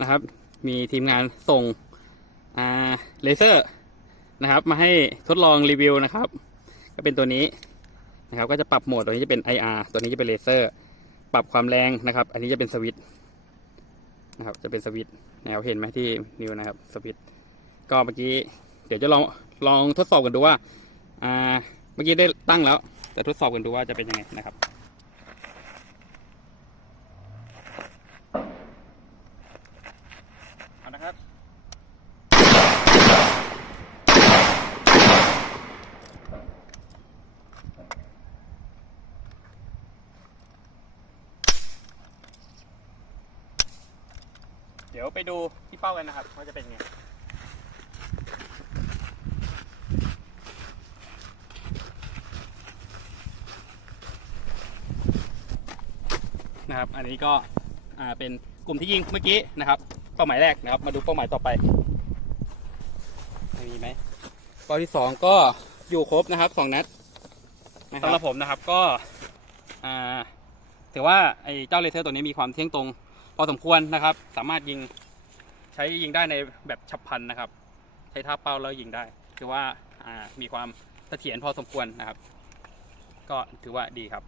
นะครับ มีทีมงานส่งอ่าเลเซอร์นะครับ มาให้ทดลองรีวิวนะครับ ก็เป็นตัวนี้นะครับ ก็จะปรับโหมดตัวนี้จะเป็น IR ตัวนี้จะเป็นเลเซอร์ ปรับความแรงนะครับ อันนี้จะเป็นสวิตนะครับ จะเป็นสวิตแนวเห็นไหมที่นิวนะครับสวิตก็เมื่อกี้เดี๋ยวจะลองลองทดสอบกันดูว่าอ่าเมื่อกี้ได้ตั้งแล้ว แต่ทดสอบกันดูว่าจะเป็นยังไงนะครับ เอานะครับ เดี๋ยวไปดูที่เป้ากันนะครับว่าจะเป็นไงนะครับ อันนี้ก็เป็นกลุ่มที่ยิงเมื่อกี้นะครับ เป้าหมายแรกนะครับ มาดูเป้าหมายต่อไป มีไหมเป้าที่สองก็อยู่ครบนะครับสองนัดสำหรับผมนะครับก็ถือว่าไอ้เจ้าเลเซอร์ตัวนี้มีความเที่ยงตรง พอสมควรนะครับ สามารถยิงใช้ยิงได้ในแบบฉับพลันนะครับ ใช้ท่าเป้าแล้วยิงได้ ถือว่าอ่ามีความเสถียรพอสมควรนะครับ ก็ถือว่าดีครับ